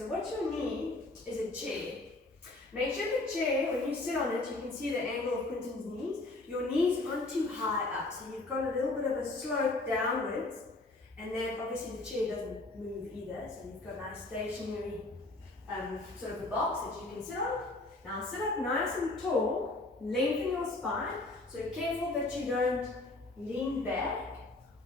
So what you'll need is a chair. Make sure the chair, when you sit on it, you can see the angle of Quinton's knees. Your knees aren't too high up, so you've got a little bit of a slope downwards, and then obviously the chair doesn't move either, so you've got a nice stationary sort of a box that you can sit on. Now sit up nice and tall, lengthen your spine, so careful that you don't lean back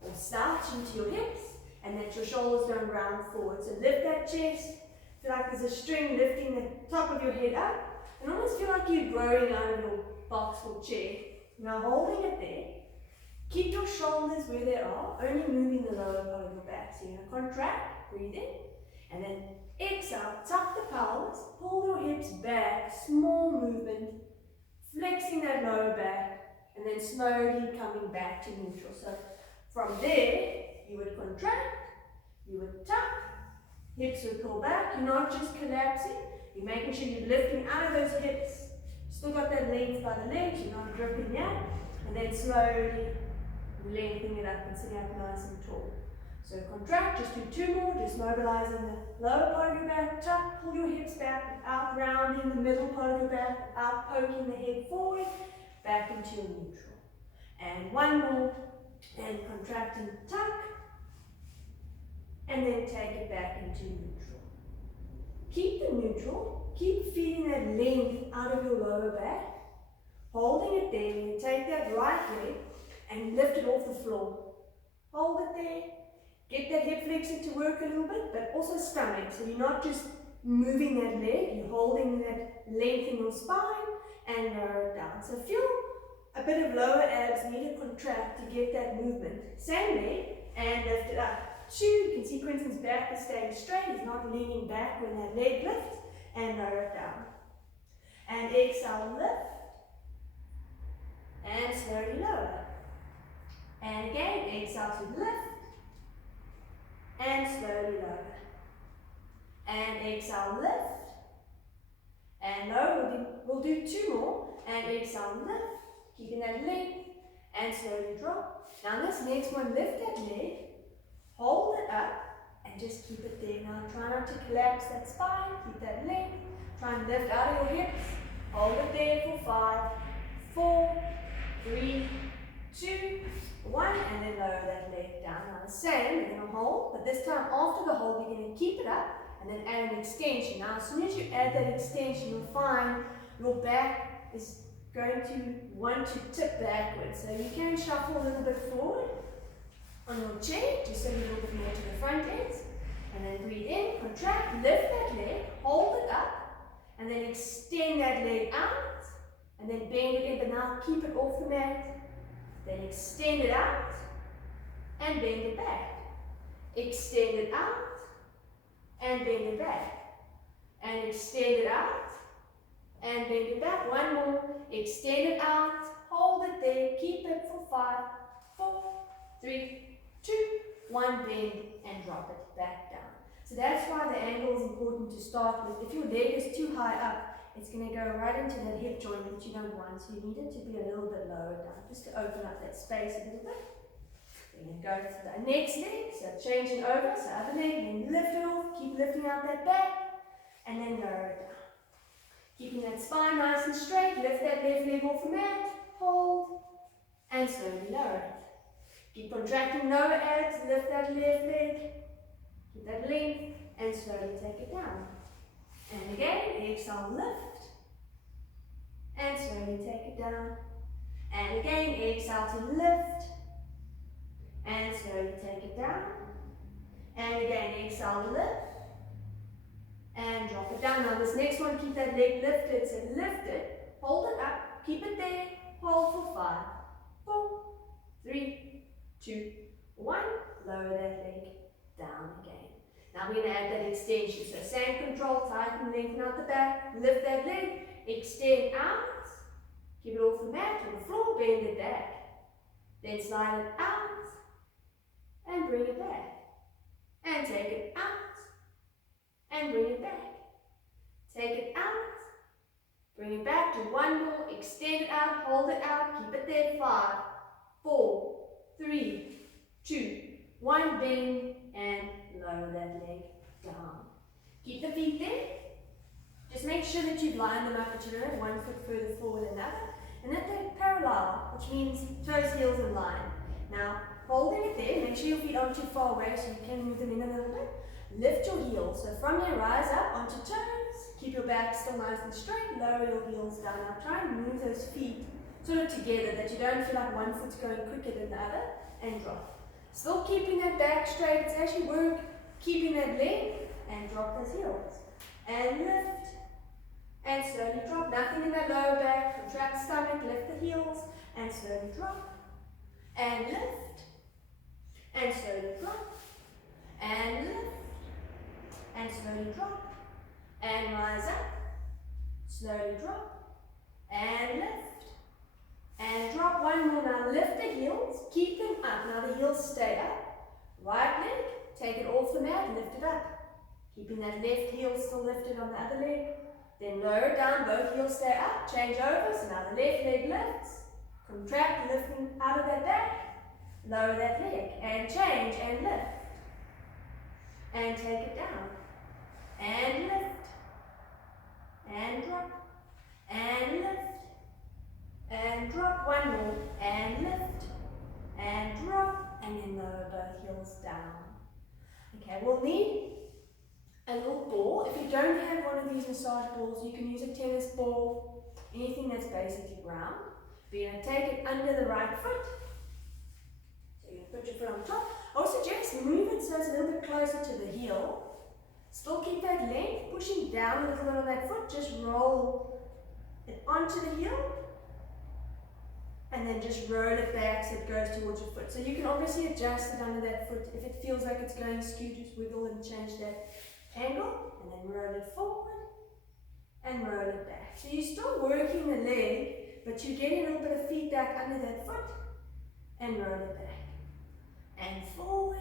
or slouch into your hips, and that your shoulders don't round forward. So lift that chest, feel like there's a string lifting the top of your head up, and almost feel like you're growing out of your box or chair. Now holding it there, keep your shoulders where they are, only moving the lower part of your back. So you're going to contract, breathe in, and then exhale, tuck the pelvis, pull your hips back, small movement, flexing that lower back, and then slowly coming back to neutral. So from there, you would contract, you would tuck, hips would pull back. You're not just collapsing, you're making sure you're lifting out of those hips. Still got that length by the legs, you're not dripping yet. And then slowly lengthening it up and sitting up nice and tall. So contract, just do 2 more, just mobilizing the lower part of your back, tuck, pull your hips back, out rounding the middle part of your back, out poking the head forward, back into your neutral. And 1 more, and contracting, tuck, and then take it back into neutral. Keep the neutral, keep feeling that length out of your lower back, holding it there, and take that right leg and lift it off the floor. Hold it there, get that hip flexor to work a little bit, but also stomach, so you're not just moving that leg, you're holding that length in your spine and lower it down. So feel a bit of lower abs need to contract to get that movement. Same leg, and lift it up. 2, you can see Quinton's back is staying straight, he's not leaning back when that leg lifts, and lower it down. And exhale, lift, and slowly lower. And again, exhale to lift, and slowly lower. And exhale, lift, and lower. We'll do 2 more, and exhale, lift, keeping that leg, and slowly drop. Now this next one, lift that leg, hold it up, and just keep it there. Now try not to collapse that spine, keep that leg, try and lift out of your hips, hold it there for 5, 4, 3, 2, 1, and then lower that leg down. Now the same, we're going to hold, but this time after the hold, you're going to keep it up, and then add an extension. Now as soon as you add that extension, you'll find your back is going to want to tip backwards. So you can shuffle a little bit forward on your chair, just a little bit more to the front end, and then breathe in, contract, lift that leg, hold it up, and then extend that leg out, and then bend it in, but now keep it off the mat, then extend it out, and bend it back, extend it out, and bend it back, and extend it out, and bend it back. 1 more, extend it out, hold it there, keep it for 5, 4, 3, 2, 1, bend and drop it back down. So that's why the angle is important to start with. If your leg is too high up, it's going to go right into that hip joint that you don't want. So you need it to be a little bit lower down, just to open up that space a little bit. Then go to the next leg, so changing over, so other leg, then lift it off, keep lifting out that back, and then lower it down. Keeping that spine nice and straight, lift that left leg off the mat, hold, and slowly lower it. Keep contracting lower abs, lift that left leg, keep that length, and slowly take it down. And again, exhale, lift, and slowly take it down. And again, exhale to lift, and slowly take it down. And again, exhale, lift, and drop it down. Now this next one, keep that leg lifted, so lift it, hold it up, keep it there, hold for 5, 4, 3, 2, 1, lower that leg down again. Now we're going to add that extension. So same control, tighten, lengthen out the back, lift that leg, extend out, keep it off the mat or the floor, bend it back. Then slide it out and bring it back. And take it out and bring it back. Take it out, bring it back to 1 more, extend it out, hold it out, keep it there, 5, 4, 3, 2, 1, bend and lower that leg down. Keep the feet there. Just make sure that you've lined them up, that you don't have one foot further forward than another. And that they're parallel, which means toes, heels in line. Now, holding it there, make sure your feet aren't too far away so you can move them in a little bit. Lift your heels. So from there, rise up onto toes. Keep your back still nice and straight. Lower your heels down. Now try and move those feet sort of together, that you don't feel like one foot's going quicker than the other, and drop. Still keeping that back straight. It's actually work keeping that leg, and drop those heels. And lift. And slowly drop. Nothing in that lower back. Contract stomach. Lift the heels. And slowly drop. And lift. And slowly drop. And lift. And slowly drop. And rise up. Slowly drop. And lift. And drop. One more. Now lift the heels. Keep them up. Now the heels stay up. Right leg. Take it off the mat. Lift it up. Keeping that left heel still lifted on the other leg. Then lower it down, both heels stay up, change over, so now the left leg lifts, contract, lifting out of that back, lower that leg, and change, and lift, and take it down, and lift, and drop, and lift, and drop, one more, and lift, and drop, and then lower both heels down. Okay, we'll need a little ball. If you don't have one of these massage balls, you can use a tennis ball, anything that's basically round. But you're going to take it under the right foot. So you're going to put your foot on top. I would suggest move it so it's a little bit closer to the heel. Still keep that length, pushing down a little bit on that foot. Just roll it onto the heel. And then just roll it back so it goes towards your foot. So you can obviously adjust it under that foot. If it feels like it's going skew, just wiggle and change that angle, and then roll it forward and roll it back. So you're still working the leg, but you're getting a little bit of feedback under that foot, and roll it back. And forward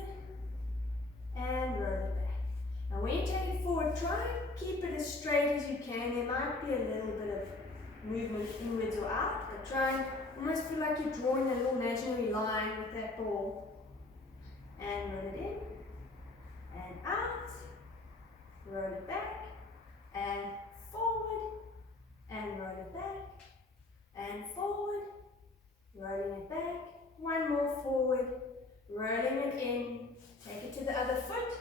and roll it back. Now when you take it forward, try and keep it as straight as you can. There might be a little bit of movement inwards or out, but try and almost feel like you're drawing a little imaginary line with that ball. And roll it in and out. Roll it back, and forward, and roll it back, and forward, rolling it back, one more forward, rolling it in, take it to the other foot,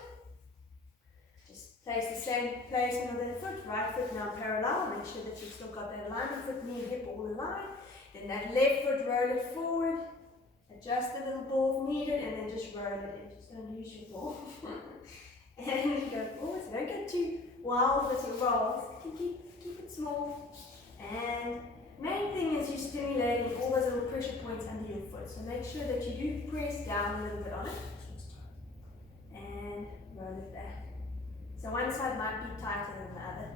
just place the same placement of the foot, right foot now parallel, make sure that you've still got that alignment, foot, knee, hip all aligned, then that left foot, roll it forward, adjust the little ball if needed, and then just roll it in, just don't lose your ball. And go forward, so don't get too wild with your rolls. Keep it small. And main thing is you're stimulating all those little pressure points under your foot. So make sure that you do press down a little bit on it. And roll it back. So one side might be tighter than the other.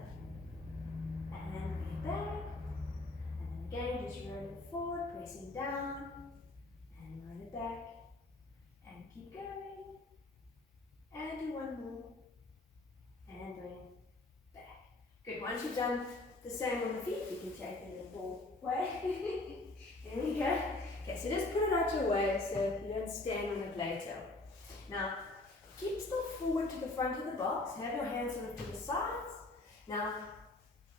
And bring it back. And then again, just roll it forward, pressing down. And roll it back. And keep going. And do one more, and bring it back. Good, once you've done the same on the feet, you can take the little ball away. There we go. Okay, so just put it out your way so you don't stand on it later. Now, keep still forward to the front of the box, have your hands sort of to the sides. Now,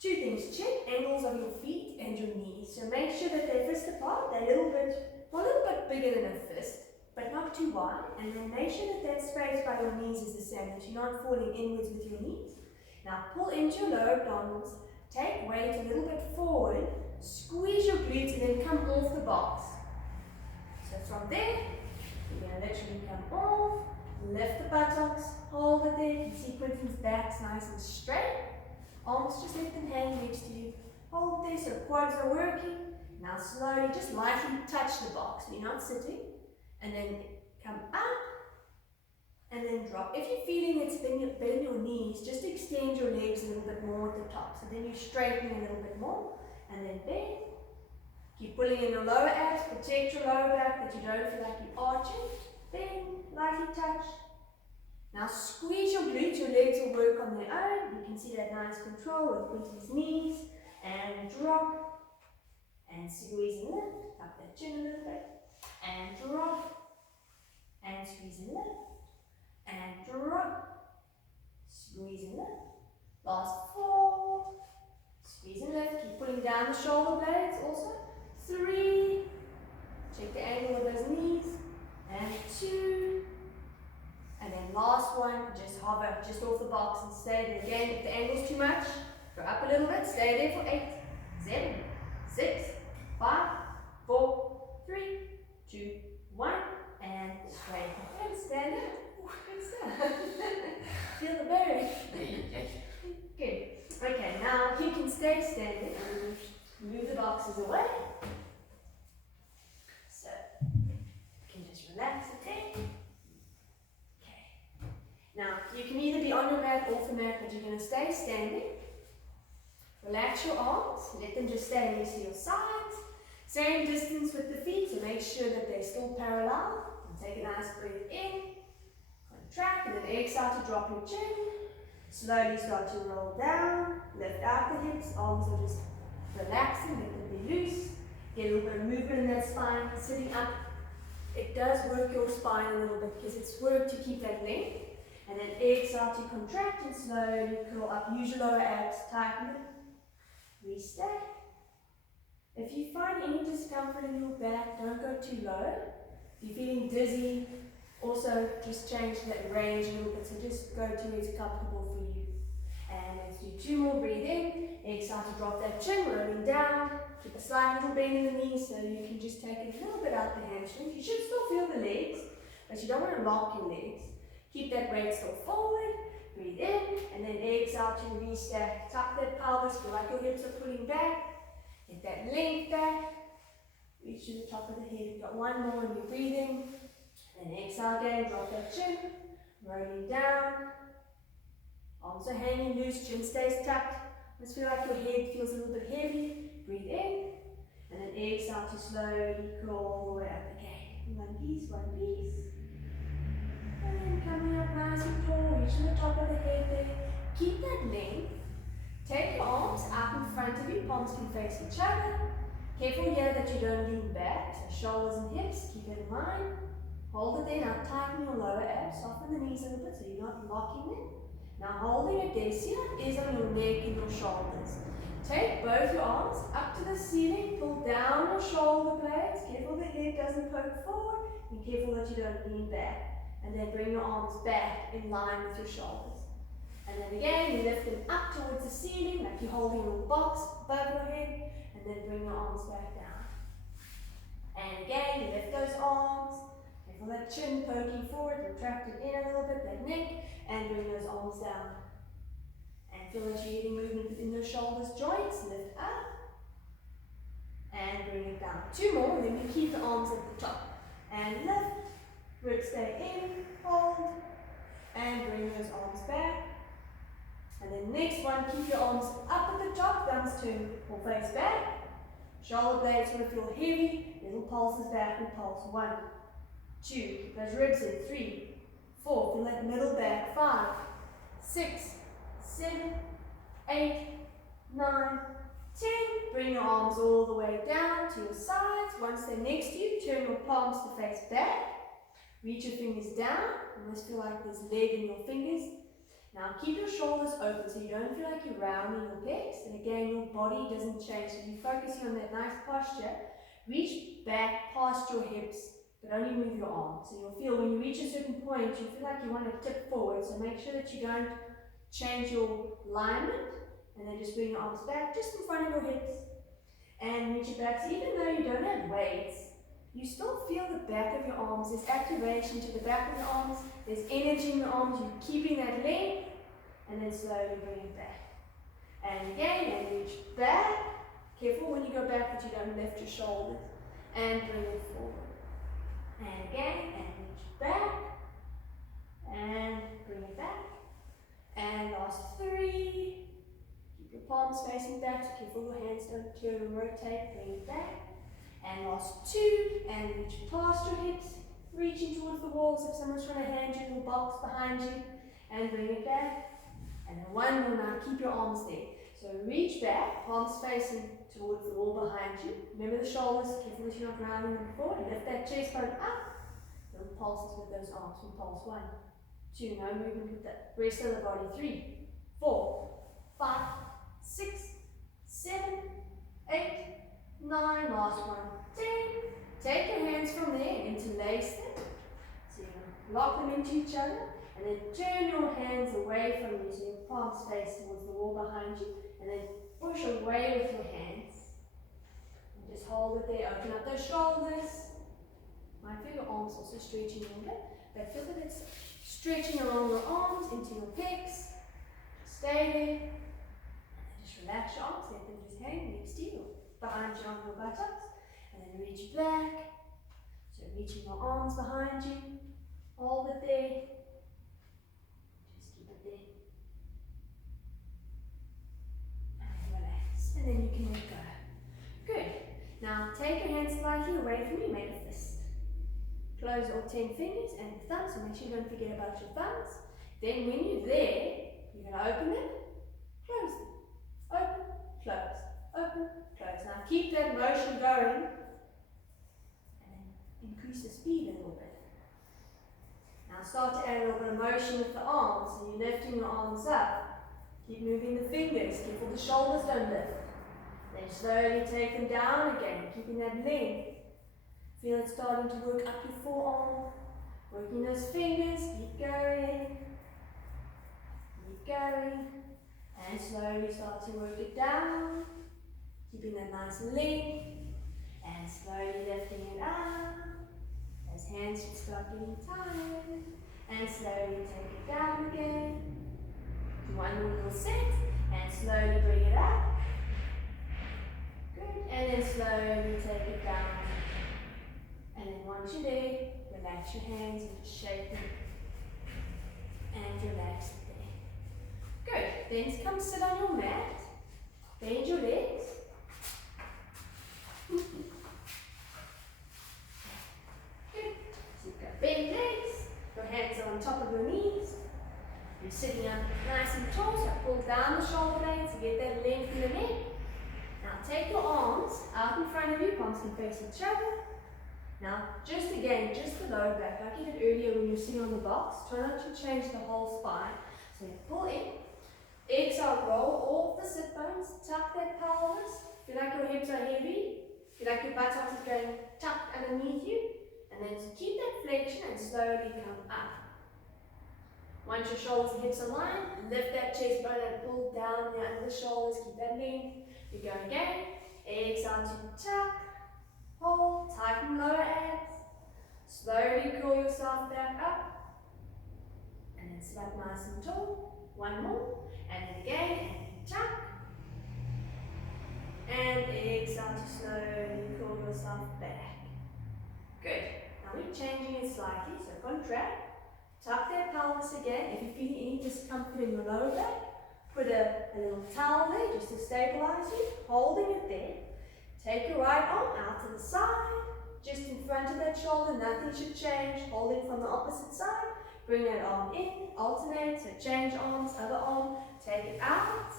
two things, check angles of your feet and your knees. So make sure that they're fist apart, they're a little bit bigger than a fist, but not too wide, and then make sure that that space by your knees is the same, that you're not falling inwards with your knees. Now pull into your lower abdominals, take weight a little bit forward, squeeze your glutes, and then come off the box. So from there, you're going to literally come off, lift the buttocks, hold it there. You can see Quentin's back's nice and straight. Arms just let them hang next to you. Hold there so quads are working. Now slowly, just lightly touch the box. You're not sitting. And then come up and then drop. If you're feeling it's bend your knees, just extend your legs a little bit more at the top. So then you straighten a little bit more and then bend. Keep pulling in your lower abs, protect your lower back that you don't feel like you're arching. Bend, lightly touch. Now squeeze your glutes, your legs will work on their own. You can see that nice control with Quentin's knees. And drop. And squeeze and lift. Tuck that chin a little bit. And drop, and squeeze and lift, and drop, squeeze and lift, Last 4. Squeeze and lift. Keep pulling down the shoulder blades also. 3. Check the angle of those knees. And 2. And then last one, just hover just off the box and stay there. Again, if the angle's too much, go up a little bit, stay there for 8, 7, 6, 5, 4, 3, 2, 1, and straight. And stand up. Good stuff. Feel the belly. Good. Okay, now you can stay standing and move the boxes away. So, you can just relax a bit. Now, you can either be on your mat or off the mat, but you're going to stay standing. Relax your arms, let them just stay next to your sides. Same distance with the feet, so make sure that they're still parallel. And take a nice breath in, contract, and then exhale to drop your chin. Slowly start to roll down, lift out the hips, arms are just relaxing, let them be loose. Get a little bit of movement in that spine, sitting up. It does work your spine a little bit because it's work to keep that length. And then exhale to contract and slowly curl up. Use your lower abs, tighten them. Restay. If you find any discomfort in your back, don't go too low. If you're feeling dizzy, also just change that range a little bit. So just go to where it's comfortable for you. And let's do 2 more. Breathe in. Exhale to drop that chin, rolling down. Keep a slight little bend in the knees so you can just take it a little bit out the hamstrings. You should still feel the legs, but you don't want to lock your legs. Keep that weight still forward, breathe in, and then exhale to restack. Tuck that pelvis, feel like your hips are pulling back. Get that length back. Reach to the top of the head. Got 1 more when you're breathing. And then exhale again, drop that chin, rolling down. Arms are hanging loose, chin stays tucked. Just feel like your head feels a little bit heavy. Breathe in, and then exhale to slowly curl all the way up again. 1 piece, 1 piece. And then coming up nice and tall, reach to the top of the head there. Keep that length. Take your arms up in front of you, palms can face each other. Careful here that you don't lean back, so shoulders and hips, keep it in line. Hold it there, now tighten your lower abs, soften the knees a little bit so you're not locking them. Now holding it there, see how it is on your neck and your shoulders. Take both your arms up to the ceiling, pull down your shoulder blades, careful the head doesn't poke forward, and careful that you don't lean back. And then bring your arms back in line with your shoulders. And then again, you lift them up towards the ceiling, like you're holding a little box above your head, and then bring your arms back down. And again, you lift those arms, careful that chin poking forward, retract it in a little bit, that neck, and bring those arms down. And feel that you're getting movement within those shoulders, joints, lift up, and bring it down. 2 more, and then you keep the arms at the top. And lift. Ribs stay in, hold, and bring those arms back. And then next one, keep your arms up at the top, thumbs turn or face back. Shoulder blades sort of feel heavy, little pulses back and pulse. 1, 2, keep those ribs in. 3, 4, feel that middle back. 5, 6, 7, 8, 9, 10. Bring your arms all the way down to your sides. Once they're next to you, turn your palms to face back. Reach your fingers down. Almost feel like there's leg in your fingers. Now keep your shoulders open so you don't feel like you're rounding your legs. And again, your body doesn't change. So you're focusing on that nice posture. Reach back past your hips, but only move your arms. So you'll feel when you reach a certain point, you feel like you want to tip forward. So make sure that you don't change your alignment. And then just bring your arms back just in front of your hips. And reach it back. So even though you don't have weights, you still feel the back of your arms. There's activation to the back of your arms. There's energy in the arms. You're keeping that length. And then slowly bring it back. And again, and reach back. Careful when you go back that you don't lift your shoulders. And bring it forward. And again, and reach back. And bring it back. And last 3. Keep your palms facing back. So careful your hands don't turn and rotate. Bring it back. And last 2, and reach past your hips, reaching towards the walls. If someone's trying to hand you a little box behind you, and bring it back. And then 1 more now, keep your arms there. So reach back, palms facing towards the wall behind you. Remember the shoulders, careful that you're not rounding them forward. Lift that chest bone up. Little pulses with those arms. We pulse 1, 2, no movement with the rest of the body. 3, 4, 5, 6, 7, 8, 9, last one, 10. Take your hands from there and interlace them. So you're going to lock them into each other, and then turn your hands away from you so your palms face towards the wall behind you, and then push away with your hands. And just hold it there, open up those shoulders. Might feel your arms also stretching a little bit, but feel that it's stretching along your arms into your pecs. Stay there. And just relax your arms, let them just hang next to you, behind you on your buttocks. And then reach back. So reaching your arms behind you. Hold it there. Just keep it there. And relax. And then you can let go. Good. Now take your hands slightly away from you, make a fist. Close all 10 fingers and thumbs, so make sure you don't forget about your thumbs. Then when you're there, you're going to open them, close them. Open, close, open, close. Now keep that motion going and then increase the speed a little bit. Now start to add a little bit of motion with the arms. So you're lifting your arms up. Keep moving the fingers, careful the shoulders don't lift. Then slowly take them down again, keeping that length. Feel it starting to work up your forearm. Working those fingers, keep going. Keep going. And slowly start to work it down. Keeping that nice length. And slowly lifting it up. As hands should start getting tired. And slowly take it down again. Do one more little set. And slowly bring it up. Good. And then slowly take it down. And then once you're there, relax your hands and just shake them. And relax it there. Good. Then come sit on your mat. Bend your legs. Good. So you've got bent legs. Your hands are on top of your knees. You're sitting up nice and tall, so pull down the shoulder blades to get that length in the neck. Now take your arms out in front of you, palms can face each other. Now, just again, just the low back, like you did earlier when you were sitting on the box, try not to change the whole spine. So you pull in, exhale, roll off the sit bones, tuck that pelvis, feel like your hips are heavy, feel like your buttocks is going tucked underneath you, and then keep that flexion and slowly come up. Once your shoulders and hips align, lift that chest bone and pull down the under the shoulders, keep that length. You go again, exhale to tuck. Hold, tighten lower abs. Slowly curl yourself back up. And then sit up nice and tall. One more. And then again, and tuck. And exhale to slowly curl yourself back. Good. Now we're changing it slightly, so contract. Tuck that pelvis again. If you're feeling any discomfort in your lower back, put a little towel there just to stabilize you. Holding it there. Take your right arm out to the side, just in front of that shoulder, nothing should change. Holding from the opposite side, bring that arm in, alternate, so change arms, other arm, take it out,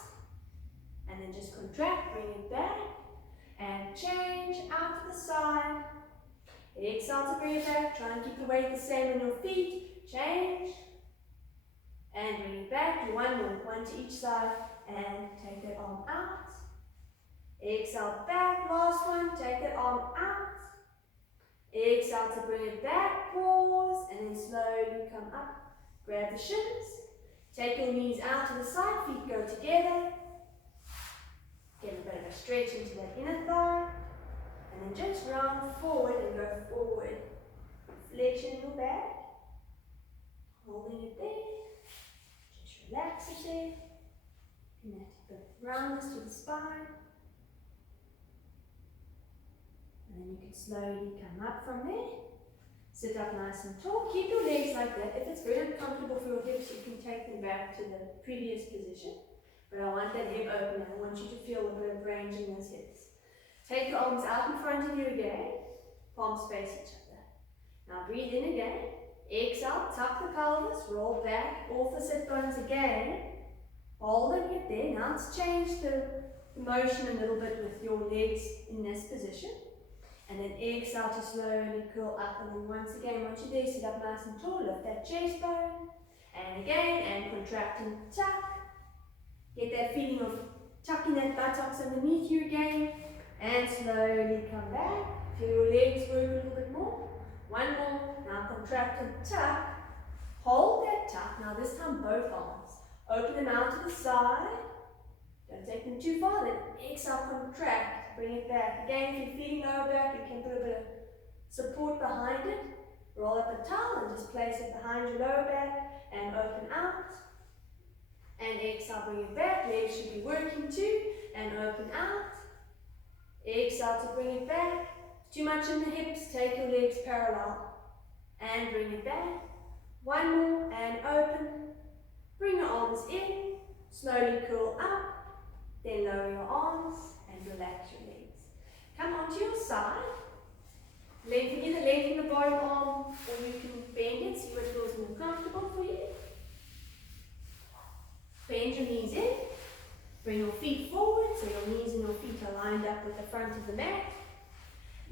and then just contract, bring it back, and change out to the side. Exhale to bring it back, try and keep the weight the same on your feet, change, and bring it back, do one more, one to each side, and take that arm out. Exhale back, last one, take that arm out. Exhale to bring it back, pause, and then slowly come up. Grab the shins, take your knees out to the side, feet go together. Get a bit of a stretch into that inner thigh. And then just round forward and go forward. Flexion in your back. Holding it there. Just relax it there. And that bit of roundness to the spine. And then you can slowly come up from there. Sit up nice and tall. Keep your legs like that. If it's very uncomfortable for your hips, you can take them back to the previous position. But I want that hip open and I want you to feel a bit of range in those hips. Take your arms out in front of you again. Palms face each other. Now breathe in again. Exhale, tuck the pelvis, roll back off the sit bones again. Holding it there. Now let's change the motion a little bit with your legs in this position. And then exhale to slowly curl up. And then once again, once you're there, sit up nice and tall. Lift that chest bone. And again, and contract and tuck. Get that feeling of tucking that buttocks underneath you again. And slowly come back. Feel your legs work a little bit more. One more. Now contract and tuck. Hold that tuck. Now this time both arms. Open them out to the side. Don't take them too far. Then exhale, contract. Bring it back. Again, if you're feeling lower back, you can put a bit of support behind it. Roll up a towel and just place it behind your lower back and open out. And exhale, bring it back. Legs should be working too. And open out. Exhale to bring it back. Too much in the hips, take your legs parallel. And bring it back. One more and open. Bring your arms in. Slowly curl up. Then lower your arms and relax your legs. Come onto your side. Either lengthen the bottom arm or you can bend it, see what feels more comfortable for you. Bend your knees in. Bring your feet forward so your knees and your feet are lined up with the front of the mat.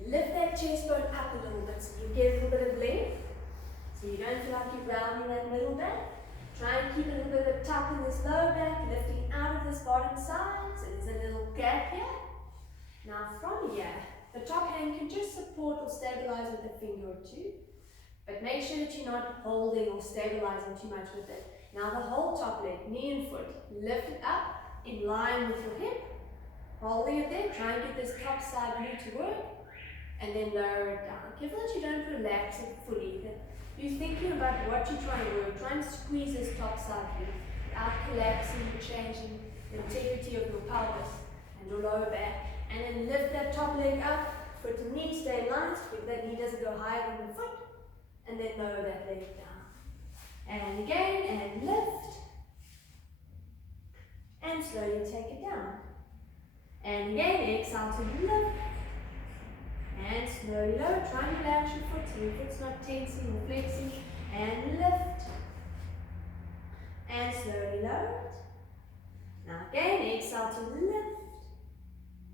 Lift that chest bone up a little bit so you get a little bit of length. So you don't feel like you're rounding that middle back. Try and keep a little bit of tuck in this lower back, lifting out of this bottom side. So there's a little gap here. Now from here, the top hand can just support or stabilize with a finger or two. But make sure that you're not holding or stabilizing too much with it. Now the whole top leg, knee and foot, lift it up in line with your hip. Holding it there, try and get this top side glute to work. And then lower it down. Careful that you don't relax it fully. That you're thinking about what you're trying to work. Try and squeeze this top side glute without collapsing or changing the integrity of your pelvis and your lower back. And then lift that top leg up. Foot and knee stay in line so that knee doesn't go higher than the foot. And then lower that leg down. And again, and lift. And slowly take it down. And again, exhale to lift. And slowly lower. Try and relax your foot so your foot's not tensing or flexing. And lift. And slowly lower it. Now again, exhale to lift.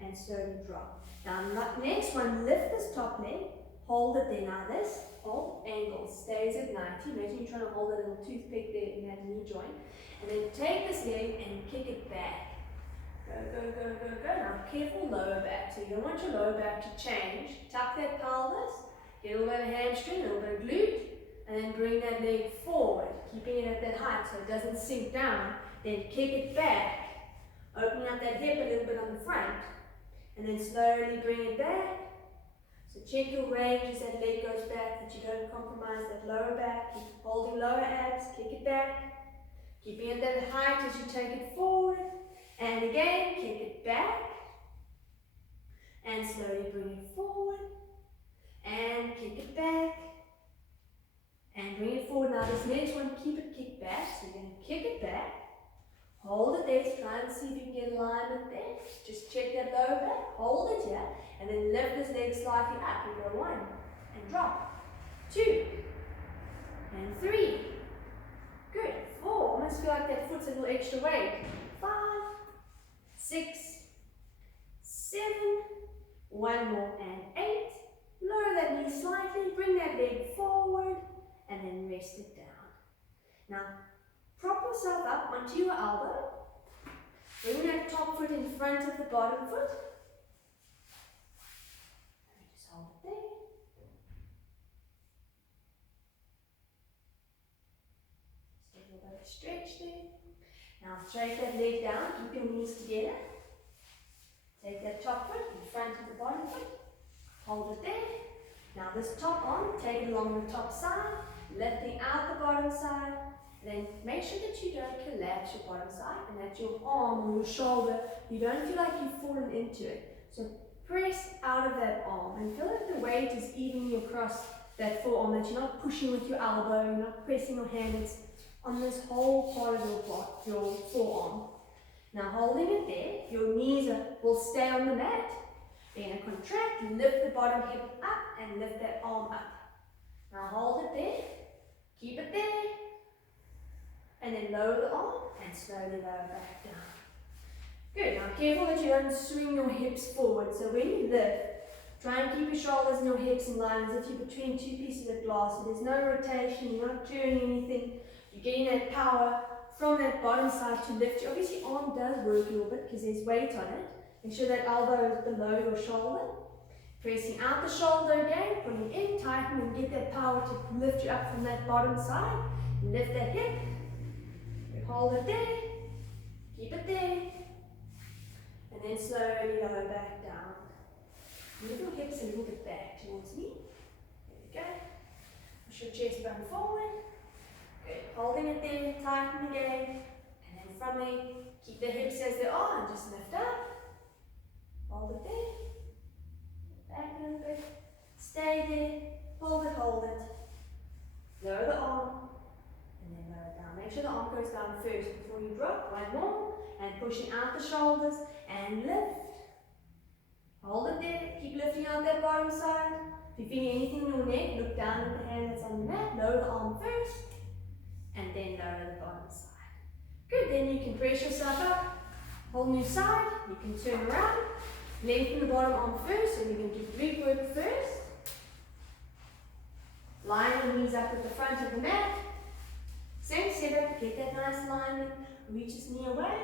And slowly drop. Now next one, lift this top leg. Hold it there. Now this whole angle stays at 90. Imagine you're trying to hold a little toothpick there in that knee joint. And then take this leg and kick it back. Go, go, go, go, go. Now careful lower back. So you don't want your lower back to change. Tuck that pelvis. Get a little bit of hamstring, a little bit of glute. And then bring that leg forward. Keeping it at that height so it doesn't sink down. Then kick it back. Opening up that hip a little bit on the front. And then slowly bring it back. So check your range as that leg goes back, that you don't compromise that lower back. Keep holding lower abs, kick it back. Keeping it at that height as you take it forward. And again, kick it back. And slowly bring it forward. And kick it back. And bring it forward. Now this next one, keep it kicked back. So you're going to kick it back. Hold it there. Try and see if you can get alignment there. Just check that lower back. Hold it here. And then lift this leg slightly up. You go 1. And drop. 2. And 3. Good. 4. Almost feel like that foot's a little extra weight. 5. 6. 7. 1 more. And 8. Lower that knee slightly. Bring that leg forward. And then rest it down. Now, prop yourself up onto your elbow. Bring that top foot in front of the bottom foot. And just hold it there. Just get a little bit of stretch there. Now straight that leg down, keep your knees together. Take that top foot in front of the bottom foot. Hold it there. Now this top arm, take it along the top side, lifting out the bottom side. Then make sure that you don't collapse your bottom side and that your arm or your shoulder, you don't feel like you've fallen into it. So press out of that arm and feel like the weight is evening across that forearm, that you're not pushing with your elbow, you're not pressing your hand, it's on this whole part of your forearm. Now holding it there, your knees will stay on the mat. You're going to contract, lift the bottom hip up and lift that arm up. Now hold it there, keep it there. And then lower the arm and slowly lower back down. Good. Now careful that you don't swing your hips forward. So when you lift, try and keep your shoulders and your hips in line as if you're between two pieces of glass. So there's no rotation, you're not turning anything. You're getting that power from that bottom side to lift. Your obviously arm does work a little bit because there's weight on it. Make sure that elbow is below your shoulder. Pressing out the shoulder again, pulling in, tighten, and get that power to lift you up from that bottom side. Lift that hip. Hold it there. Keep it there. And then slowly lower back down. Move your hips a little bit back towards me. There we go. Push your chest bone forward. Good. Holding it there, tighten again. And then from there, keep the hips as they are and just lift up. Hold it there. Back a little bit. Stay there. Hold it. Lower the arm. And then lower it down. Make sure the arm goes down first before you drop. One more. And pushing out the shoulders. And lift. Hold it there. Keep lifting out that bottom side. If you feel anything in your neck, look down at the hand that's on the mat. Lower the arm first. And then lower the bottom side. Good. Then you can press yourself up. Whole new side. You can turn around. Lengthen the bottom arm first. So you can do glute work first. Line the knees up at the front of the mat. Same setup. Get that nice alignment. Reach his knee away.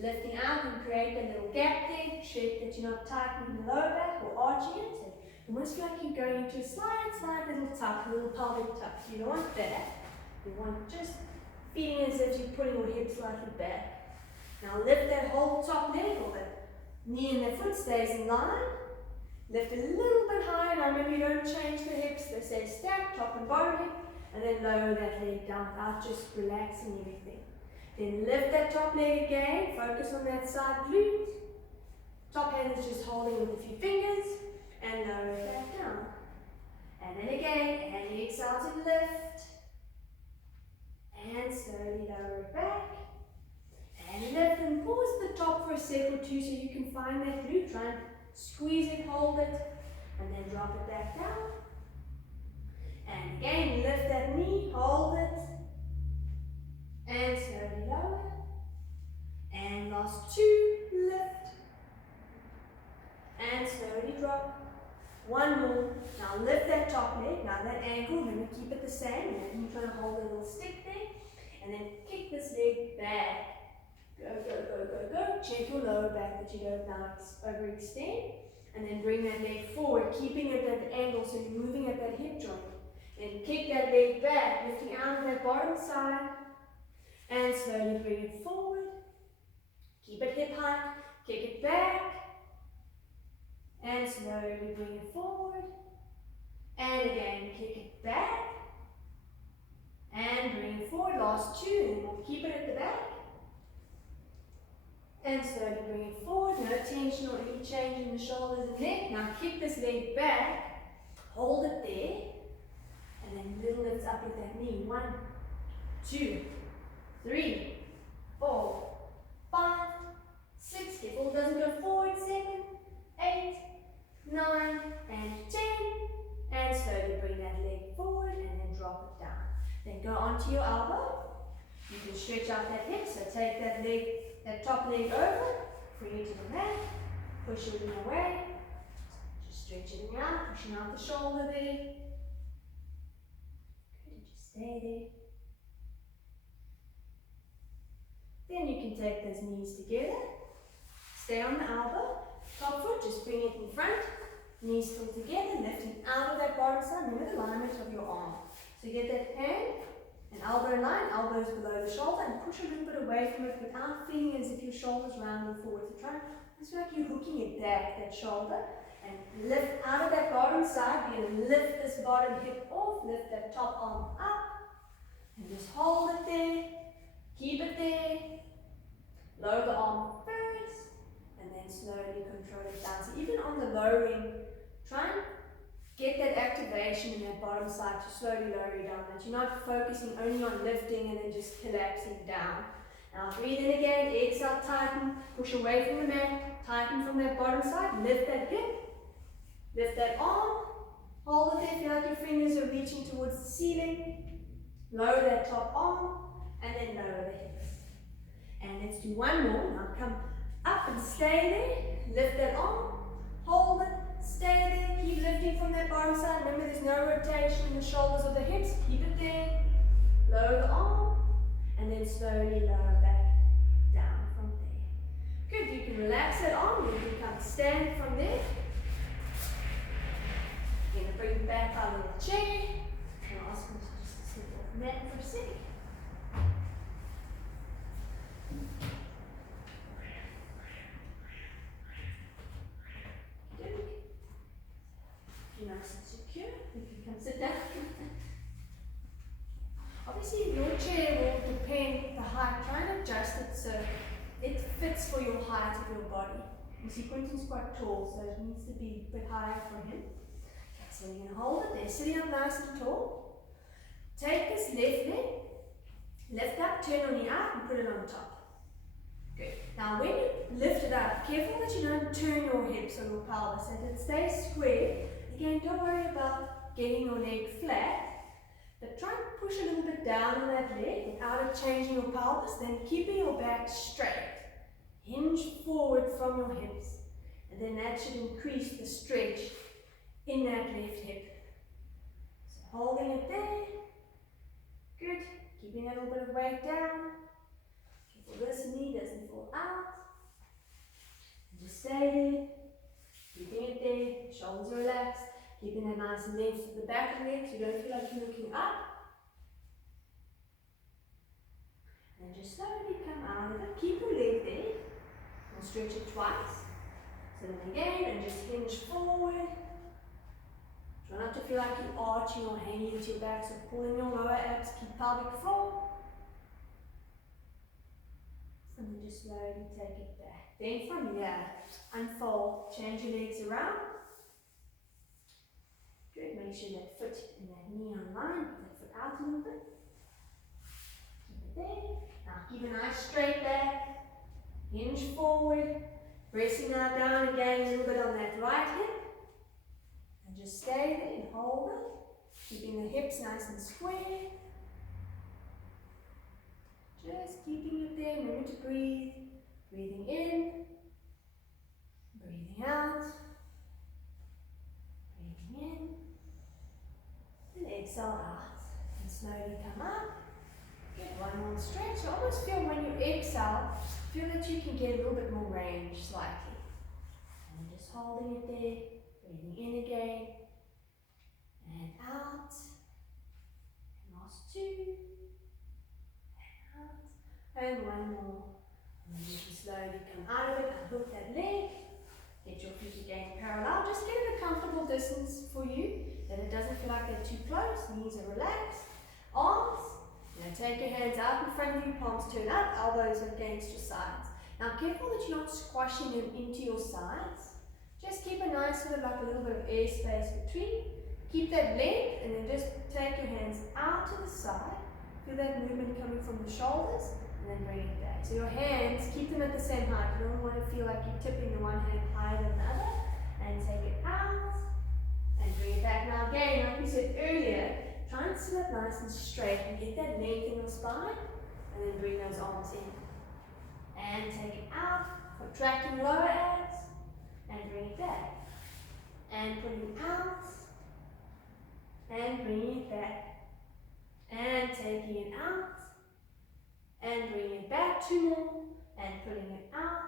Lifting out and create a little gap there. Check that you're not tightening the lower back or arching it. So you almost feel like you're going into a slight little tuck, a little pelvic tuck. So you don't want that. You want just feeling as if you're putting your hips slightly back. Now lift that whole top leg, or the knee and the foot stays in line. Lift a little bit higher. Now remember, you don't change the hips. They stay stacked, top and bottom hip. And then lower that leg down without just relaxing everything. Then lift that top leg again. Focus on that side glute. Top hand is just holding with a few fingers. And lower it back down. And then again, and exhale to lift. And slowly lower it back. And lift and pause at the top for a second or two so you can find that glute. Try and squeeze it, hold it, and then drop it back down. And again, lift that knee, hold it, and slowly lower. And last two, lift, and slowly drop. One more. Now lift that top leg. Now that ankle, remember, keep it the same. And you're trying to hold a little stick there. And then kick this leg back. Go, go, go, go, go. Check your lower back that you don't now overextend. And then bring that leg forward, keeping it at the angle so you're moving at that hip joint. Then kick that leg back, lifting out of that bottom side. And slowly bring it forward. Keep it hip height. Kick it back. And slowly bring it forward. And again, kick it back. And bring it forward. Last two, and then we'll keep it at the back. And slowly bring it forward. No tension or any change in the shoulders and neck. Now kick this leg back. Hold it there. And then little lifts up with that knee. 1, 2, 3, 4, 5, 6. Careful it doesn't go forward. 7, 8, 9, and 10. And slowly bring that leg forward and then drop it down. Then go onto your elbow. You can stretch out that hip. So take that leg, that top leg over, bring it to the mat, push your knee away, just stretching out, pushing out the shoulder there. Good, just stay there. Then you can take those knees together, stay on the elbow, top foot, just bring it in front, knees still together, lifting out of that bottom side, remember the alignment of your arm. So get that hand and elbow in line, elbows below the shoulder, and push a little bit away from it without feeling as if your shoulder's rounding forward. So try, it's like you're hooking it back, that shoulder, and lift out of that bottom side. You're going to lift this bottom hip off, lift that top arm up, and just hold it there, keep it there, lower the arm first, and then slowly control it down. So even on the lowering, try and get that activation in that bottom side to slowly lower you down, that you're not focusing only on lifting and then just collapsing down. Now breathe in again, exhale, tighten, push away from the mat, tighten from that bottom side, lift that hip, lift that arm, hold it there, feel like your fingers are reaching towards the ceiling, lower that top arm, and then lower the hips. And let's do one more. Now come up and stay there, lift that arm, hold it, stay there, keep lifting from that bottom side. Remember, there's no rotation in the shoulders or the hips. Keep it there. Lower the arm. and then slowly lower back down from there. Good, you can relax that arm, you can come stand from there. You're going to bring back our little chair, and I'll ask you to just sit off the mat for a second. Good. You're nice and secure, you can come sit down. Obviously, your chair will depend the height. Try and adjust it so it fits for your height of your body. You see, Quentin's quite tall, so it needs to be a bit higher for him. Okay, so you're going to hold it there, sitting up nice and tall. Take this left leg, lift up, turn on the out, and put it on top. Good. Now, when you lift it up, careful that you don't turn your hips or your pelvis, that it stays square. Again, don't worry about getting your leg flat. But try and push a little bit down on that leg without it changing your pelvis, then keeping your back straight. Hinge forward from your hips, and then that should increase the stretch in that left hip. So holding it there. Good. Keeping a little bit of weight down. Careful this knee doesn't fall out. And just stay there. Keeping it there. Shoulders relaxed. Keeping that nice and length to the back of the leg so you don't feel like you're looking up. And just slowly come out of it. Keep your leg there. We'll stretch it twice. So then again, and just hinge forward. Try not to feel like you're arching or hanging into your back, so pulling your lower abs, keep pelvic floor. And then just slowly take it back. Then from here, unfold, change your legs around. Good, make sure that foot and that knee on line, put that foot out a little bit. Keep it there. Now keep a nice straight back, hinge forward, pressing now down again a little bit on that right hip. And just stay there and hold it, keeping the hips nice and square. Just keeping it there, remember to breathe. Breathing in, breathing out, breathing in. And exhale out, and slowly come up. Good, one more stretch. You almost feel when you exhale, feel that you can get a little bit more range slightly. And just holding it there, breathing in again, and out. And last two, and out, and one more. And then you can slowly come out of it, unhook that leg, get your feet again parallel. Just get it a comfortable distance for you, that it doesn't feel like they're too close. Knees are relaxed. Arms, now take your hands out in front of you, palms turn up, elbows against your sides. Now careful that you're not squashing them into your sides. Just keep a nice sort of like a little bit of air space between. Keep that length, and then just take your hands out to the side. Feel that movement coming from the shoulders, and then bring it back. So your hands, keep them at the same height. You don't want to feel like you're tipping the one hand higher than the other. And take it out, and bring it back. Now again, like we said earlier, try and sit up nice and straight and get that length in your spine, and then bring those arms in. And take it out, contracting lower abs, and bring it back. And putting it out, and bringing it back. And taking it out, and bringing it back. Two more, and putting it out.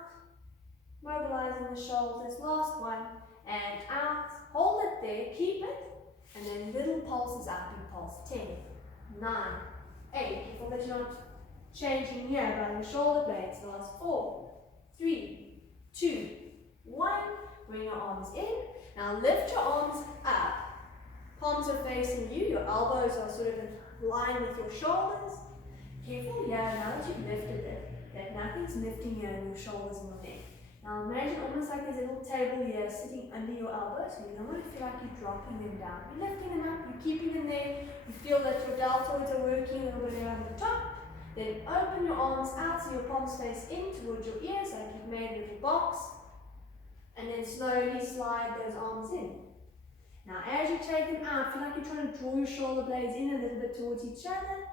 Mobilizing the shoulders, last one, and out. Hold it there, keep it, and then little pulses up in pulse. 10, 9, 8. Careful that you're not changing here by your shoulder blades. Last 4, 3, 2, 1. Bring your arms in. Now lift your arms up. Palms are facing you. Your elbows are sort of in line with your shoulders. Careful here, now that you've lifted it, that nothing's lifting here in your shoulders and your neck. Now imagine almost like there's a little table here sitting under your elbows, so you don't want to feel like you're dropping them down. You're lifting them up, you're keeping them there. You feel that your deltoids are working a little bit around the top. Then open your arms out so your palms face in towards your ears, like you've made a little box. And then slowly slide those arms in. Now as you take them out, feel like you're trying to draw your shoulder blades in a little bit towards each other.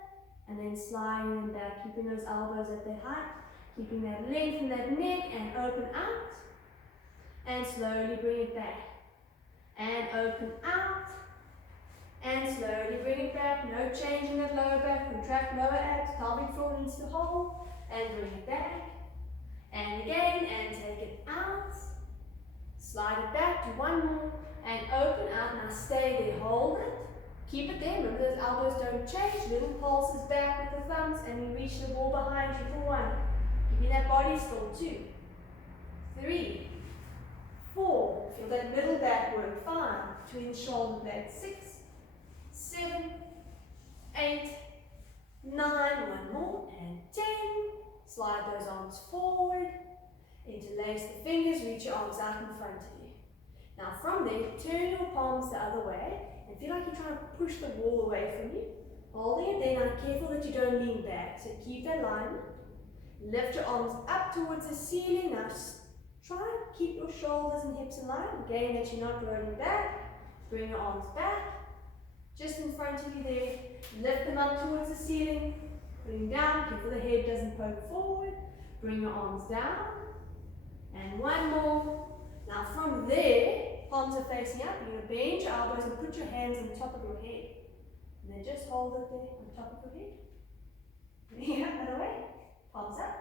And then sliding them back, keeping those elbows at their height. Keeping that length in that neck, and open out. And slowly bring it back. And open out. And slowly bring it back, no change in that lower back, contract lower abs, pelvic floor needs to hold, and bring it back. And again, and take it out. Slide it back, do one more, and open out. Now stay there, hold it. Keep it there, remember those elbows don't change. Little pulses back with the thumbs, and you reach the wall behind you for 1. Give me that body still. 2, 3, 4. Feel that middle back work. 5, between the shoulder blades. 6, 7, 8, 9. One more, and 10. Slide those arms forward. Interlace the fingers, reach your arms out in front of you. Now from there, turn your palms the other way and feel like you're trying to push the wall away from you. Holding it there, now careful that you don't lean back, so keep that alignment. Lift your arms up towards the ceiling. Now try and keep your shoulders and hips in line. Again, that you're not rolling back. Bring your arms back, just in front of you there. Lift them up towards the ceiling. Bring down, careful the head doesn't poke forward. Bring your arms down. And one more. Now from there, palms are facing up. You're going to bend your elbows and put your hands on the top of your head. And then just hold it there on top of your head. Yeah, other way. Palms up.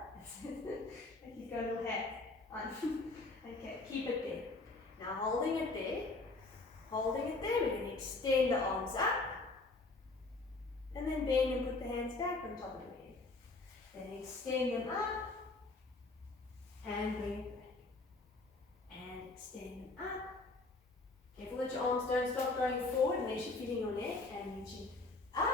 Like you've got a little hat on. Okay, keep it there. Now holding it there. Holding it there, we're going to extend the arms up. And then bend and put the hands back on top of your head. Then extend them up. And bring it back. And extend them up. Careful that your arms don't stop going forward unless you're feeling your neck, and reaching up.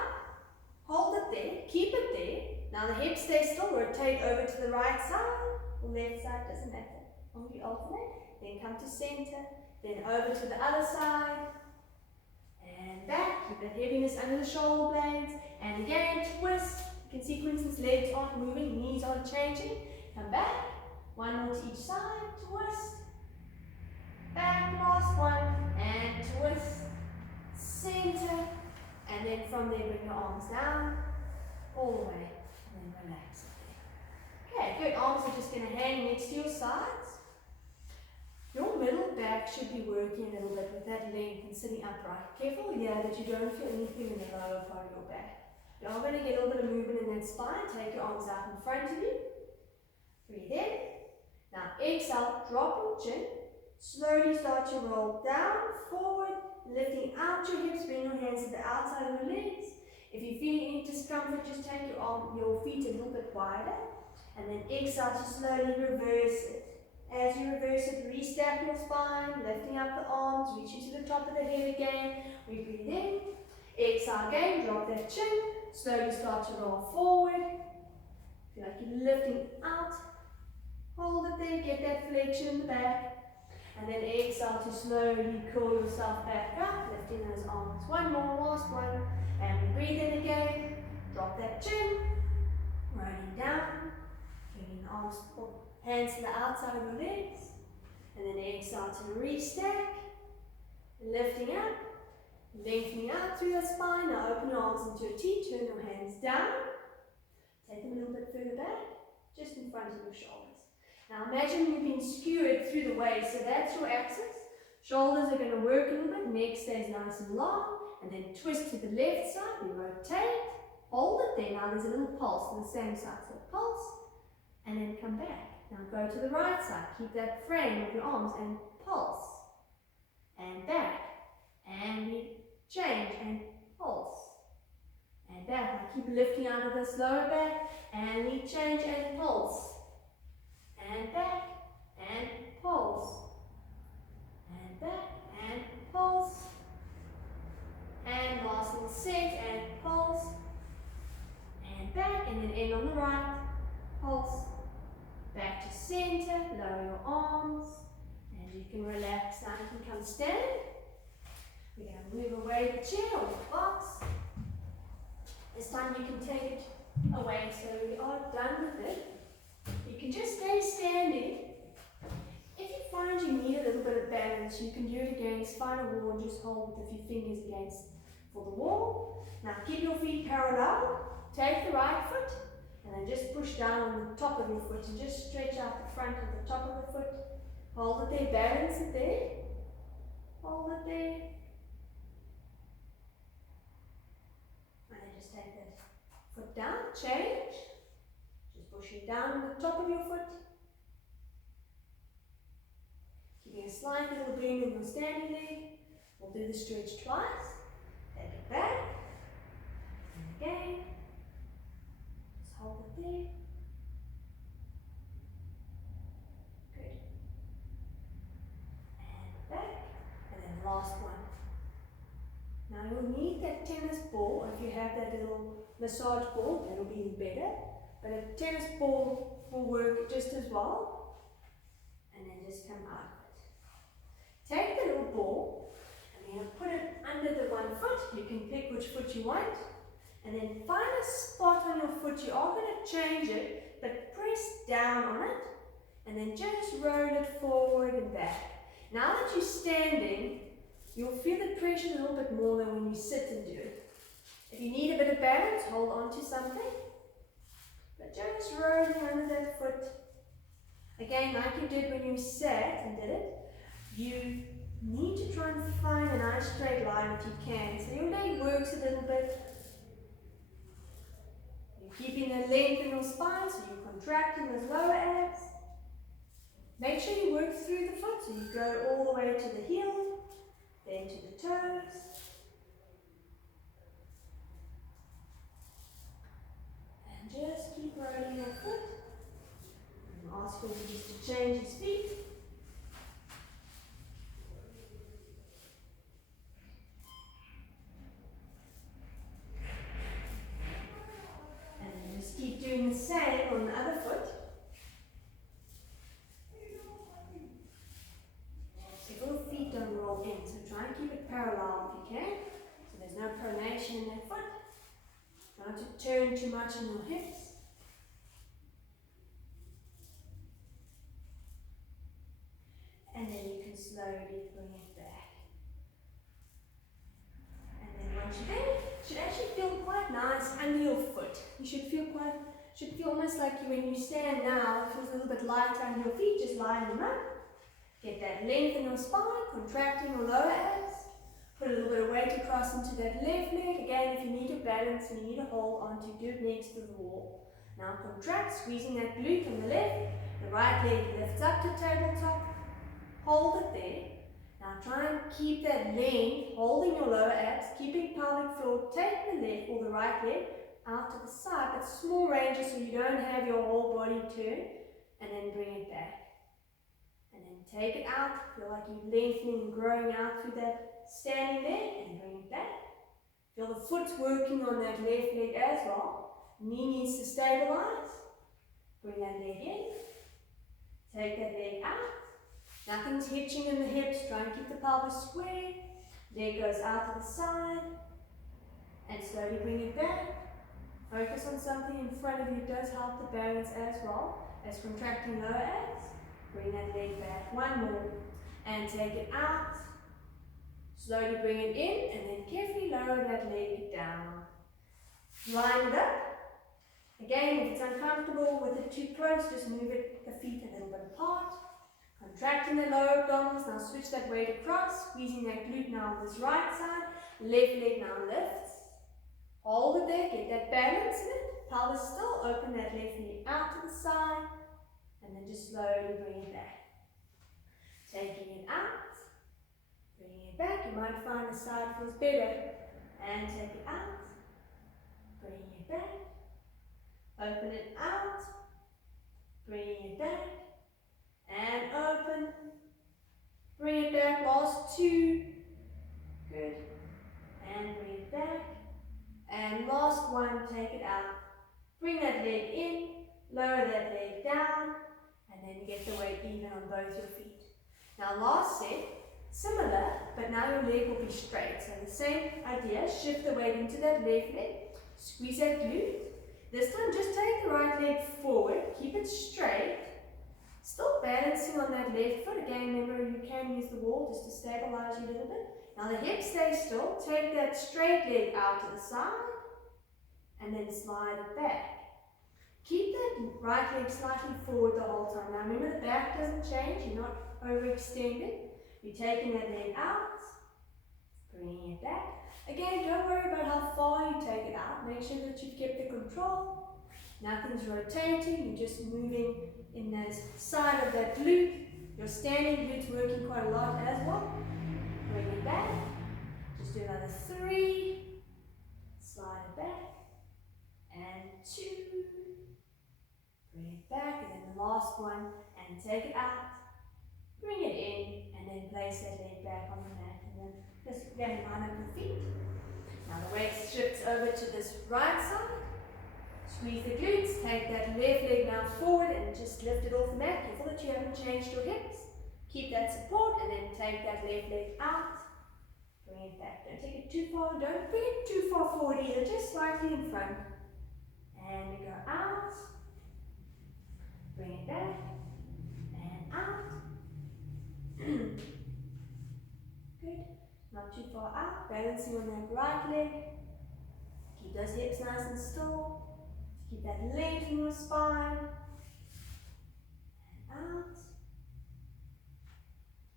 Hold it there, keep it there. Now the hips stay still, rotate over to the right side or left side, doesn't matter. Only you alternate. Then come to center, then over to the other side. And back, keep that heaviness under the shoulder blades. And again, twist. You can see, for instance, legs aren't moving, knees aren't changing. Come back. One more to each side, twist. Back, last one, and twist. Center. And then from there, bring your arms down, all the way, and then relax it there. Okay, good. Arms are just going to hang next to your sides. Your middle back should be working a little bit with that length and sitting upright. Careful here that you don't feel anything in the lower part of your back. You are going to get a little bit of movement in that spine. Take your arms out in front of you. Breathe in. Now exhale, drop your chin. Slowly start to roll down, forward, lifting out your hips. Bring your hands to the outside of your legs. If you're feeling any discomfort, just take your feet a little bit wider. And then exhale to slowly reverse it. As you reverse it, restack your spine, lifting up the arms, reaching to the top of the head again. We breathe in. Exhale again, drop that chin. Slowly start to roll forward. Feel like you're lifting out. Hold it there, get that flexion in the back. And then exhale to slowly curl yourself back up, lifting those arms. One more, last one. And we breathe in again. Drop that chin. Rolling down. Bringing the arms, hands to the outside of your legs. And then exhale to restack. Lifting up. Lengthening out through the spine. Now open your arms into a T. Turn your hands down. Take them a little bit further back. Just in front of your shoulders. Now imagine you've been skewered through the waist, so that's your axis. Shoulders are going to work a little bit, neck stays nice and long, and then twist to the left side, we rotate, hold it there. Now there's a little pulse on the same side, so pulse, and then come back. Now go to the right side, keep that frame of your arms, and pulse, and back, and we change, and pulse, and back. Now keep lifting out of this lower back, and we change, and pulse. And back, and pulse, and back, and pulse, and last little set, and pulse, and back, and then end on the right, pulse, back to center, lower your arms, and you can relax. Now you can come stand. We're going to move away the chair or the box. This time you can take it away, so we are done with it. You can just stay standing. If you find you need a little bit of balance, you can do it against, find a wall and just hold with a few fingers against for the wall. Now keep your feet parallel, take the right foot, and then just push down on the top of your foot and just stretch out the front of the top of the foot. Hold it there, balance it there. Hold it there. Foot down, change. Just pushing down the top of your foot. Keeping a slight little bend in your standing leg. We'll do the stretch twice. Take it back. And again. Just hold it there. Good. And back. And then last one. Now you'll need that tennis ball. If you have that little massage ball, that'll be even better. But a tennis ball will work just as well. And then just come out of it. Take the little ball and you're going to put it under the one foot. You can pick which foot you want. And then find a spot on your foot. You are going to change it, but press down on it. And then just roll it forward and back. Now that you're standing, you'll feel the pressure a little bit more than when you sit and do it. If you need a bit of balance, hold on to something. But just rolling under that foot. Again, like you did when you sat and did it, you need to try and find a nice straight line if you can. So your leg works a little bit. You're keeping the length in your spine, so you're contracting those lower abs. Make sure you work through the foot, so you go all the way to the heel, then to the toes. And just keep rolling your foot. And ask him just to change his feet. And then just keep doing the same on the other foot. So your feet don't roll in, so try and keep it parallel if you can. So there's no pronation in that foot. Try not to turn too much on your hips. And then you can slowly bring it back. And then once you're there, it should actually feel quite nice under your foot. You should feel almost like when you stand now, it feels a little bit lighter under your feet. Just line them up. Get that length in your spine, contracting your lower abs. Put a little bit of weight across into that left leg. Again, if you need a balance and you need a hold on to, do it next to the wall. Now contract, squeezing that glute on the left. The right leg lifts up to tabletop. Hold it there. Now try and keep that length, holding your lower abs, keeping pelvic floor. Take the left or the right leg out to the side, but small ranges so you don't have your whole body turn. And then bring it back. And then take it out. Feel like you're lengthening and growing out through that standing there, and bring it back. Feel the foot's working on that left leg as well. Knee needs to stabilize. Bring that leg in. Take that leg out. Nothing's hitching in the hips. Try and keep the pelvis square. Leg goes out to the side. And slowly bring it back. Focus on something in front of you. It does help the balance as well as contracting lower abs. Bring that leg back. One more. And take it out. Slowly bring it in and then carefully lower that leg down. Line it up. Again, if it's uncomfortable with it too close, just move the feet a little bit apart. Contracting the lower abdominals. Now switch that weight across. Squeezing that glute now on this right side. Left leg now lifts. Hold it there. Get that balance in it. Pelvis still. Open that left knee out to the side. And then just slowly bring it back. Taking it out. Bringing it back. You might find the side feels better. And take it out. Bringing it back. Open it out. Bringing it back. And open. Bring it back. Last two. Good. And bring it back. And last one. Take it out. Bring that leg in. Lower that leg down. And then you get the weight even on both your feet. Now last set. Similar, but now your leg will be straight. So the same idea, shift the weight into that left leg, squeeze that glute. This time just take the right leg forward, keep it straight, still balancing on that left foot. Again, remember you can use the wall just to stabilize you a little bit. Now the hips stay still, take that straight leg out to the side, and then slide it back. Keep that right leg slightly forward the whole time. Now remember the back doesn't change, you're not overextended. You're taking that leg out, bringing it back. Again, don't worry about how far you take it out. Make sure that you've kept the control. Nothing's rotating, you're just moving in the side of that glute. Your standing glute's working quite a lot as well. Bring it back. Just do another 3. Slide it back. And 2. Bring it back. And then the last one. And take it out. Bring it in. And then place that leg back on the mat. And then just again line up your feet. Now the weight shifts over to this right side. Squeeze the glutes, take that left leg now forward and just lift it off the mat. Careful that you haven't changed your hips. Keep that support and then take that left leg out. Bring it back. Don't take it too far. Don't bring it too far forward either. Just slightly in front. And we go out. Bring it back. And out. Good. Not too far out. Balancing on that right leg. Keep those hips nice and still. Keep that length in your spine. And out.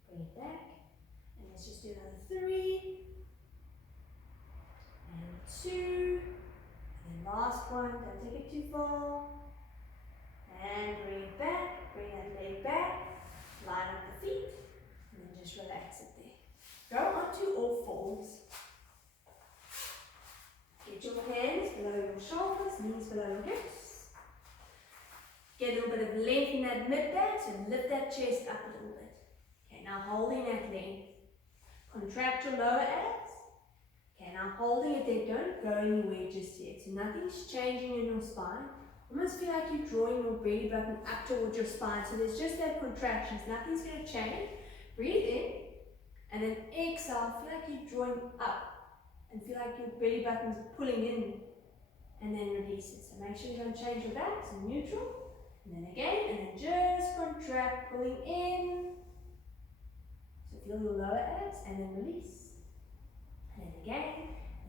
Bring it back. And let's just do another 3. And 2. And then last one. Don't take it too far. And bring it back. Bring that leg back. Line up the feet. And then just relax it there. Go onto all fours. Get your hands below your shoulders, knees below your hips. Get a little bit of length in that mid back, so lift that chest up a little bit. Okay, now holding that length. Contract your lower abs. Okay, now holding it there, don't go anywhere just yet. So nothing's changing in your spine. Almost feel like you're drawing your belly button up towards your spine. So there's just that contraction. Nothing's going to change. Breathe in, and then exhale. Feel like you're drawing up. And feel like your belly button's pulling in, and then release it. So make sure you don't change your back, so neutral. And then again, and then just contract, pulling in. So feel your lower abs, and then release. And then again,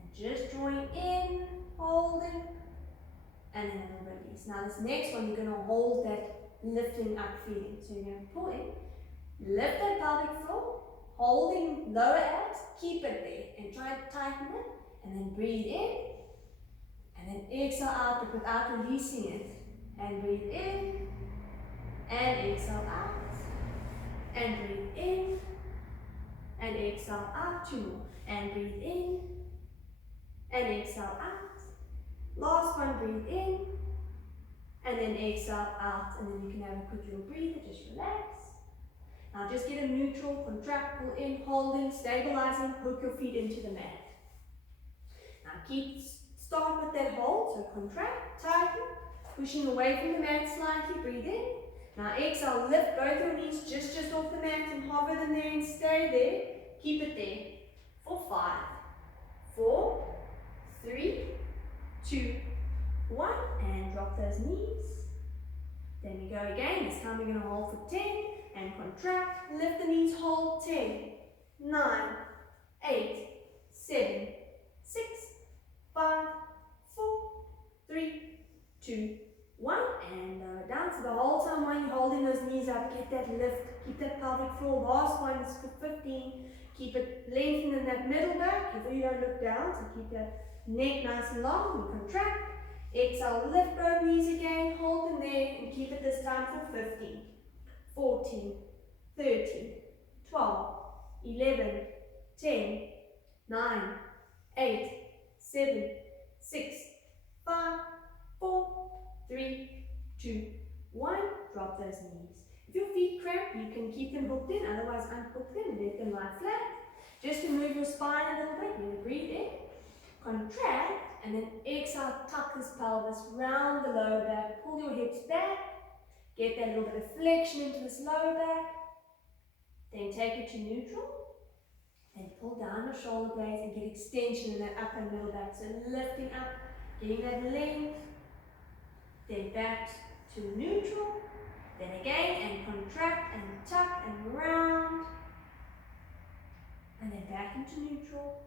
and just drawing in, holding, and then release. Now this next one, you're going to hold that lifting up feeling. So you're going to pull in, lift that pelvic floor, holding lower abs, keep it there and try to tighten it, and then breathe in, and then exhale out but without releasing it, and breathe in, and exhale out, and breathe in, and exhale out, 2 more, and breathe in, and exhale out, last one, breathe in, and then exhale out, and then you can have a quick little breather, just relax. Now just get a neutral, contract, pull in, holding, stabilizing, hook your feet into the mat. Now start with that hold, so contract, tighten, pushing away from the mat slightly, breathe in. Now exhale, lift both your knees just off the mat and hover them there and stay there. Keep it there for 5, 4, 3, 2, 1, and drop those knees. Then we go again, this time we're going to hold for 10. And contract, lift the knees, hold, 10, 9, 8, 7, 6, 5, 4, 3, 2, 1, and lower down. So the whole time while you're holding those knees up, get that lift, keep that pelvic floor. Last one is for 15. Keep it lengthened in that middle back, if you don't look down, so keep that neck nice and long, and contract. Exhale, lift both knees again, hold them there, and keep it this time for 15. 14, 13, 12, 11, 10, 9, 8, 7, 6, 5, 4, 3, 2, 1. Drop those knees. If your feet cramp, you can keep them hooked in, otherwise unhook them and let them lie flat. Just to move your spine a little bit, you're going to breathe in, contract, and then exhale, tuck this pelvis, round the lower back, pull your hips back. Get that little bit of flexion into this lower back. Then take it to neutral. And pull down your shoulder blades and get extension in that upper and middle back. So lifting up, getting that length. Then back to neutral. Then again, and contract and tuck and round. And then back into neutral.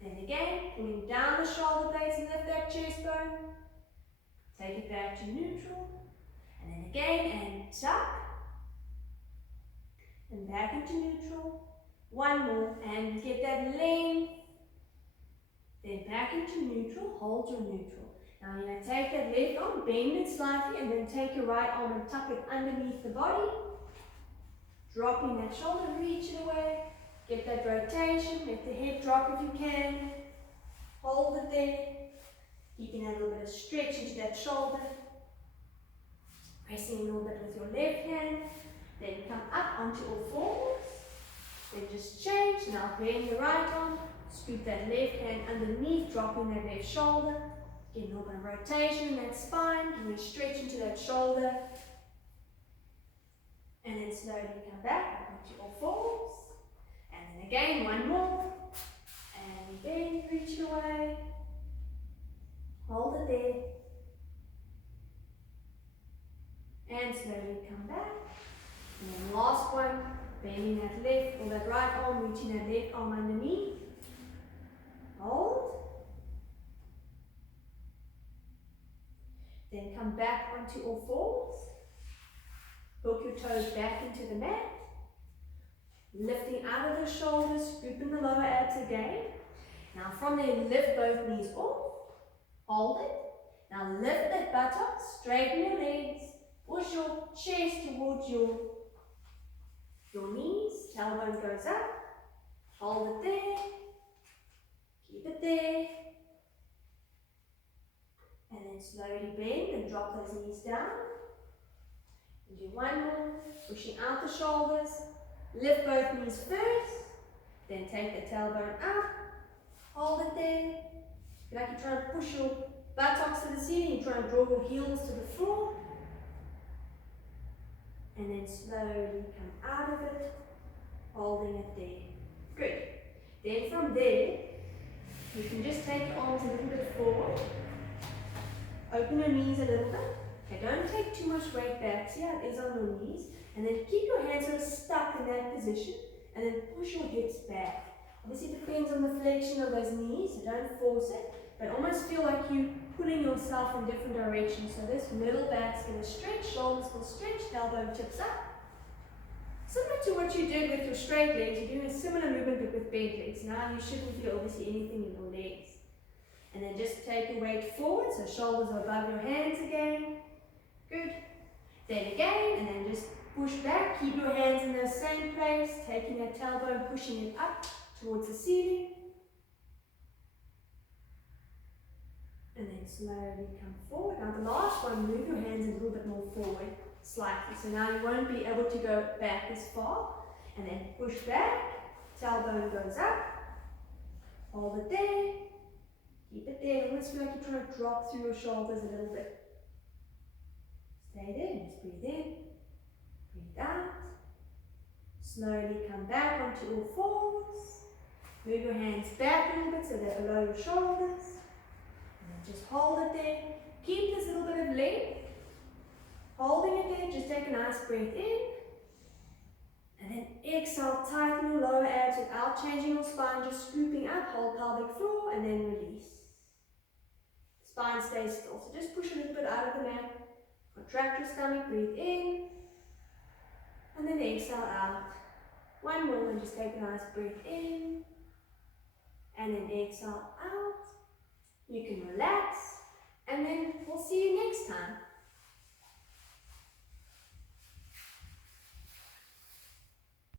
Then again, pulling down the shoulder blades and lift that chest bone. Take it back to neutral. And then again, and tuck, and back into neutral. One more, and get that length, Then back into neutral, hold your neutral. Now you're going to take that left arm, bend it slightly, and then take your right arm and tuck it underneath the body. Dropping that shoulder, reach it away. Get that rotation, let the head drop if you can. Hold it there. Keeping that little bit of stretch into that shoulder. Pressing a little bit with your left hand. Then come up onto all fours. Then just change. Now bend the right arm. Scoop that left hand underneath, dropping that left shoulder. Get a little bit of rotation in that spine. Give me a stretch into that shoulder. And then slowly come back up onto all fours. And then again, one more. And bend, reach it away. Hold it there. And slowly come back. And then last one, bending that left or that right arm, reaching that left arm underneath. Hold. Then come back onto all fours. Hook your toes back into the mat. Lifting out of the shoulders, scooping the lower abs again. Now from there, lift both knees off. Hold it. Now lift that buttocks, straighten your legs. Push your chest towards your knees. Tailbone goes up. Hold it there. Keep it there. And then slowly bend and drop those knees down. And do one more. Pushing out the shoulders. Lift both knees first. Then take the tailbone up. Hold it there. Like you're trying to push your buttocks to the ceiling. You're trying to draw your heels to the floor. And then slowly come out of it. Holding it there. Good. Then from there, you can just take your arms a little bit forward. Open your knees a little bit. Okay, don't take too much weight back. See how it is on your knees. And then keep your hands sort of stuck in that position. And then push your hips back. Obviously it depends on the flexion of those knees, so don't force it. But almost feel like you're pulling yourself in different directions. So this middle back's going to stretch, shoulders will stretch, tailbone tips up. Similar to what you did with your straight legs, you're doing a similar movement but with bent legs. Now you shouldn't feel obviously anything in your legs. And then just take your weight forward, so shoulders are above your hands again. Good. Then again, and then just push back. Keep your hands in the same place, taking that tailbone, pushing it up towards the ceiling. And then slowly come forward. Now the last one, move your hands a little bit more forward, slightly. So now you won't be able to go back as far. And then push back, tailbone goes up. Hold it there. Keep it there. Almost feel like you're trying to drop through your shoulders a little bit. Stay there. Just breathe in. Breathe out. Slowly come back onto all fours. Move your hands back a little bit so they're below your shoulders. And then just hold it there. Keep this little bit of length. Holding it there. Just take a nice breath in. And then exhale. Tighten your lower abs without changing your spine. Just scooping up. Hold pelvic floor and then release. Spine stays still. So just push a little bit out of the mat. Contract your stomach. Breathe in. And then exhale out. One more and just take a nice breath in. And then exhale out. You can relax. And then we'll see you next time.